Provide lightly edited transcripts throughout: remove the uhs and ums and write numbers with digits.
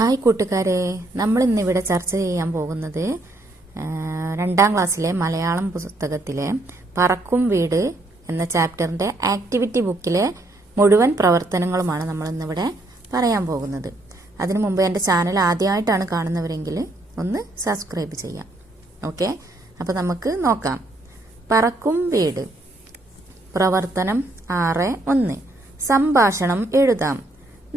Hi കൂട്ടുകാരെ, നമ്മൾ ഇന്നിവിടെ ചർച്ച ചെയ്യാൻ പോകുന്നത് 2ാം ക്ലാസ്സിലെ മലയാളം പുസ്തകത്തിലെ പറക്കും വീട് എന്ന ചാപ്റ്ററിന്റെ ആക്ടിവിറ്റി ബുക്കിലെ മുഴുവൻ പ്രവർത്തനങ്ങളുമാണ് നമ്മൾ ഇന്നിവിടെ പറയാൻ പോകുന്നത്. അതിനു മുമ്പ് എൻ്റെ ചാനൽ ആദ്യമായിട്ടാണ് കാണുന്നവരെങ്കിൽ ഒന്ന് സബ്സ്ക്രൈബ് ചെയ്യാം. ഓക്കെ, അപ്പോൾ നമുക്ക് നോക്കാം. പറക്കും വീട്. പ്രവർത്തനം 6.1. സംഭാഷണം എഴുതാം.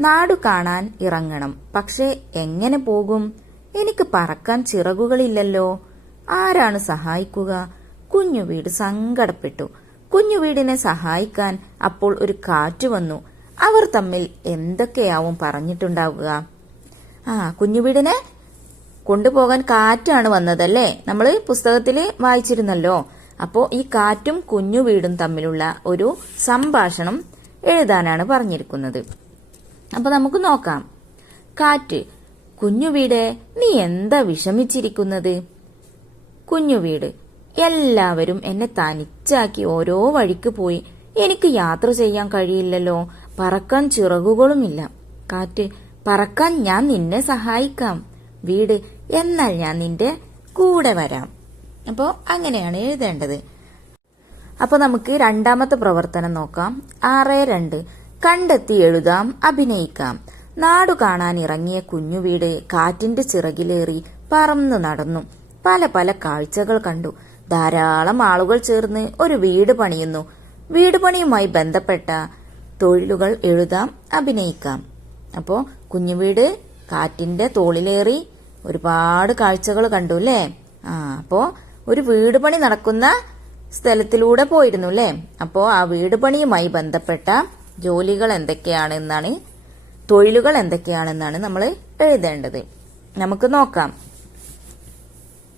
നാടു കാണാൻ ഇറങ്ങണം. പക്ഷേ എങ്ങനെ പോകും? എനിക്ക് പറക്കാൻ ചിറകുകളില്ലല്ലോ. ആരാണ് സഹായിക്കുക? കുഞ്ഞുവീട് സങ്കടപ്പെട്ടു. കുഞ്ഞുവീടിനെ സഹായിക്കാൻ അപ്പോൾ ഒരു കാറ്റ് വന്നു. അവർ തമ്മിൽ എന്തൊക്കെയാവും പറഞ്ഞിട്ടുണ്ടാവുക? കുഞ്ഞുവീടിനെ കൊണ്ടുപോകാൻ കാറ്റാണ് വന്നതല്ലേ? നമ്മൾ പുസ്തകത്തിൽ വായിച്ചിരുന്നല്ലോ. അപ്പോൾ ഈ കാറ്റും കുഞ്ഞുവീടും തമ്മിലുള്ള ഒരു സംഭാഷണം എഴുതാനാണ് പറഞ്ഞിരിക്കുന്നത്. അപ്പൊ നമുക്ക് നോക്കാം. കാറ്റ്: കുഞ്ഞുവീട്, നീ എന്താ വിഷമിച്ചിരിക്കുന്നത്? കുഞ്ഞുവീട്: എല്ലാവരും എന്നെ തനിച്ചാക്കി ഓരോ വഴിക്ക് പോയി. എനിക്ക് യാത്ര ചെയ്യാൻ കഴിയില്ലല്ലോ. പറക്കാൻ ചിറകുകളുമില്ല. കാറ്റ്: പറക്കാൻ ഞാൻ നിന്നെ സഹായിക്കാം. വീട്: എന്നാൽ ഞാൻ നിന്റെ കൂടെ വരാം. അപ്പോ അങ്ങനെയാണ് എഴുതേണ്ടത്. അപ്പൊ നമുക്ക് 2ാമത്തെ പ്രവർത്തനം നോക്കാം. 6.2. കണ്ടെത്തി എഴുതാം, അഭിനയിക്കാം. നാടു കാണാൻ ഇറങ്ങിയ കുഞ്ഞുവീട് കാറ്റിന്റെ ചിറകിലേറി പറന്നു നടന്നു. പല പല കാഴ്ചകൾ കണ്ടു. ധാരാളം ആളുകൾ ചേർന്ന് ഒരു വീട് പണിയുന്നു. വീട് പണിയുമായി ബന്ധപ്പെട്ട തൊഴിലുകൾ എഴുതാം, അഭിനയിക്കാം. അപ്പോ കുഞ്ഞുവീട് കാറ്റിന്റെ തോളിലേറി ഒരുപാട് കാഴ്ചകൾ കണ്ടു അല്ലേ? അപ്പോ ഒരു വീട് പണി നടക്കുന്ന സ്ഥലത്തിലൂടെ പോയിരുന്നു അല്ലേ? അപ്പോ ആ വീട് പണിയുമായി ബന്ധപ്പെട്ട ജോലികൾ എന്തൊക്കെയാണെന്നാണ്, തൊഴിലുകൾ എന്തൊക്കെയാണെന്നാണ് നമ്മൾ എഴുതേണ്ടത്. നമുക്ക് നോക്കാം.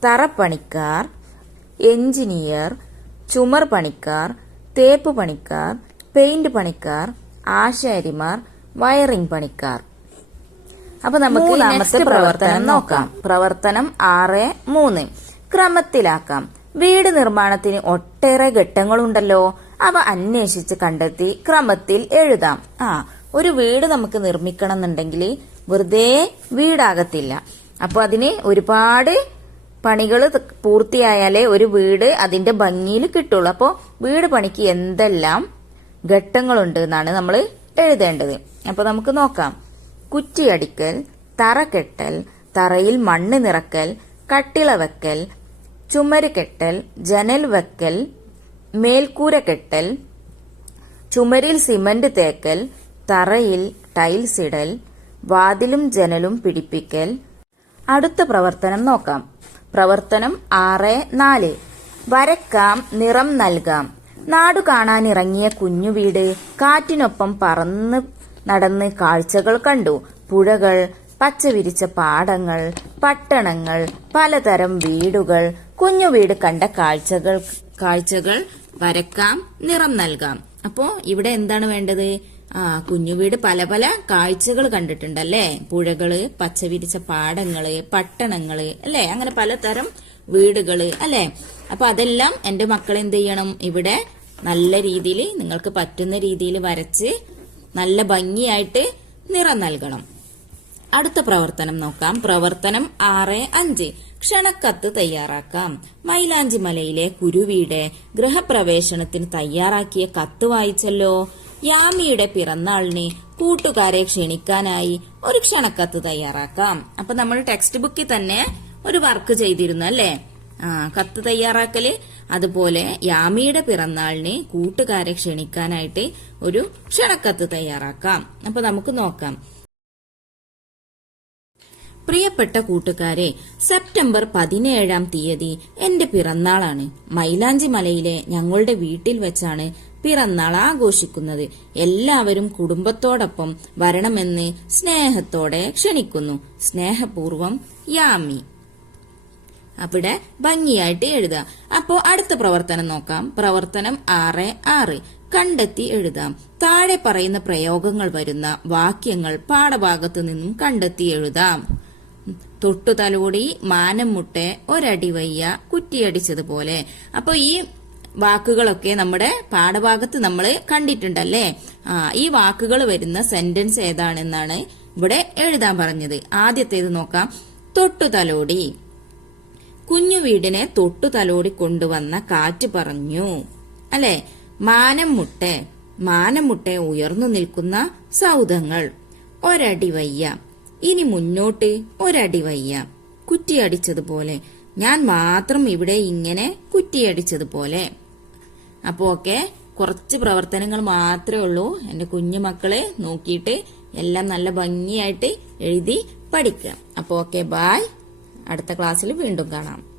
തറപ്പണിക്കാർ, എഞ്ചിനീയർ, ചുമർ പണിക്കാർ, തേപ്പ് പണിക്കാർ, പെയിന്റ് പണിക്കാർ, ആശാരിമാർ, വയറിംഗ് പണിക്കാർ. അപ്പൊ നമുക്ക് 3ാമത്തെ പ്രവർത്തനം നോക്കാം. പ്രവർത്തനം 6.3. ക്രമത്തിലാക്കാം. വീട് നിർമ്മാണത്തിന് ഒട്ടേറെ ഘട്ടങ്ങളുണ്ടല്ലോ. അവ അന്വേഷിച്ച് കണ്ടെത്തി ക്രമത്തിൽ എഴുതാം. ഒരു വീട് നമുക്ക് നിർമ്മിക്കണം എന്നുണ്ടെങ്കിൽ വെറുതെ വീടാകത്തില്ല. അപ്പൊ അതിന് ഒരുപാട് പണികൾ പൂർത്തിയായാലേ ഒരു വീട് അതിന്റെ ഭംഗിയിൽ കിട്ടുള്ളൂ. അപ്പോ വീട് പണിക്ക് എന്തെല്ലാം ഘട്ടങ്ങളുണ്ട് എന്നാണ് നമ്മൾ എഴുതേണ്ടത്. അപ്പൊ നമുക്ക് നോക്കാം. കുറ്റിയടിക്കൽ, തറ കെട്ടൽ, തറയിൽ മണ്ണ് നിറക്കൽ, കട്ടിള വെക്കൽ, ചുമര് കെട്ടൽ, ജനൽ വെക്കൽ, മേൽക്കൂര കെട്ടൽ, ചുമരിൽ സിമന്റ് തേക്കൽ, തറയിൽ ടൈൽസ് ഇടൽ, വാതിലും ജനലും പിടിപ്പിക്കൽ. അടുത്ത പ്രവർത്തനം നോക്കാം. പ്രവർത്തനം 6.4. വരക്കാം, നിറം നൽകാം. നാടു കാണാനിറങ്ങിയ കുഞ്ഞുവീട് കാറ്റിനൊപ്പം പറന്ന് നടന്ന് കാഴ്ചകൾ കണ്ടു. പുഴകൾ, പച്ചവിരിച്ച പാടങ്ങൾ, പട്ടണങ്ങൾ, പലതരം വീടുകൾ. കുഞ്ഞുവീട് കണ്ട കാഴ്ചകൾ വരക്കാം, നിറം നൽകാം. അപ്പോ ഇവിടെ എന്താണ് വേണ്ടത്? കുഞ്ഞുവീട് പല പല കാഴ്ചകൾ കണ്ടിട്ടുണ്ടല്ലേ? പുഴകള്, പച്ചവിരിച്ച പാടങ്ങള്, പട്ടണങ്ങള് അല്ലെ? അങ്ങനെ പലതരം വീടുകള് അല്ലെ? അപ്പൊ അതെല്ലാം എന്റെ മക്കൾ എന്ത് ചെയ്യണം? ഇവിടെ നല്ല രീതിയിൽ, നിങ്ങൾക്ക് പറ്റുന്ന രീതിയിൽ വരച്ച് നല്ല ഭംഗിയായിട്ട് നിറം നൽകണം. അടുത്ത പ്രവർത്തനം നോക്കാം. പ്രവർത്തനം 6.5. ക്ഷണക്കത്ത് തയ്യാറാക്കാം. മൈലാഞ്ചി മലയിലെ കുരുവിയുടെ ഗൃഹപ്രവേശനത്തിന് തയ്യാറാക്കിയ കത്ത് വായിച്ചല്ലോ. യാമിയുടെ പിറന്നാളിന് കൂട്ടുകാരെ ക്ഷണിക്കാനായി ഒരു ക്ഷണക്കത്ത് തയ്യാറാക്കാം. അപ്പൊ നമ്മൾ ടെക്സ്റ്റ് ബുക്കിൽ തന്നെ ഒരു വർക്ക് ചെയ്തിരുന്നു അല്ലേ? കത്ത് തയ്യാറാക്കല്. അതുപോലെ യാമിയുടെ പിറന്നാളിന് കൂട്ടുകാരെ ക്ഷണിക്കാനായിട്ട് ഒരു ക്ഷണക്കത്ത് തയ്യാറാക്കാം. അപ്പൊ നമുക്ക് നോക്കാം. പ്രിയപ്പെട്ട കൂട്ടുകാരെ, സെപ്റ്റംബർ 17-ാം തീയതി എന്റെ പിറന്നാളാണ്. മൈലാഞ്ചി മലയിലെ ഞങ്ങളുടെ വീട്ടിൽ വെച്ചാണ് പിറന്നാൾ ആഘോഷിക്കുന്നത്. എല്ലാവരും കുടുംബത്തോടൊപ്പം വരണമെന്ന് സ്നേഹത്തോടെ ക്ഷണിക്കുന്നു. സ്നേഹപൂർവം, യാമി. അവിടെ ഭംഗിയായിട്ട് എഴുതുക. അപ്പോ അടുത്ത പ്രവർത്തനം നോക്കാം. പ്രവർത്തനം 6.6. കണ്ടെത്തി എഴുതാം. താഴെ പറയുന്ന പ്രയോഗങ്ങൾ വരുന്ന വാക്യങ്ങൾ പാഠഭാഗത്തു നിന്നും കണ്ടെത്തി എഴുതാം. തൊട്ടുതലോടി, മാനം മുട്ടെ, ഒരടി വയ്യ, കുറ്റിയടിച്ചതുപോലെ. അപ്പൊ ഈ വാക്കുകളൊക്കെ നമ്മുടെ പാഠഭാഗത്ത് നമ്മൾ കണ്ടിട്ടുണ്ടല്ലേ? ഈ വാക്കുകൾ വരുന്ന സെന്റൻസ് ഏതാണെന്നാണ് ഇവിടെ എഴുതാൻ പറഞ്ഞത്. ആദ്യത്തേത് നോക്കാം. തൊട്ടു തലോടി. കുഞ്ഞു വീടിനെ തൊട്ടു തലോടി കൊണ്ടുവന്ന കാറ്റ് പറഞ്ഞു. അല്ലെ? മാനം മുട്ടെ. മാനം മുട്ടെ ഉയർന്നു നിൽക്കുന്ന സൗധങ്ങൾ. ഒരടി വയ്യ. ഇനി മുന്നോട്ട് ഒരടി വയ്യ. കുറ്റിയടിച്ചതുപോലെ. ഞാൻ മാത്രം ഇവിടെ ഇങ്ങനെ കുറ്റിയടിച്ചതുപോലെ. അപ്പോ കുറച്ച് പ്രവർത്തനങ്ങൾ മാത്രമേ ഉള്ളൂ. എന്റെ കുഞ്ഞു മക്കളെ നോക്കിയിട്ട് എല്ലാം നല്ല ഭംഗിയായിട്ട് എഴുതി പഠിക്കുക. അപ്പോ ബായ്. അടുത്ത ക്ലാസ്സിൽ വീണ്ടും കാണാം.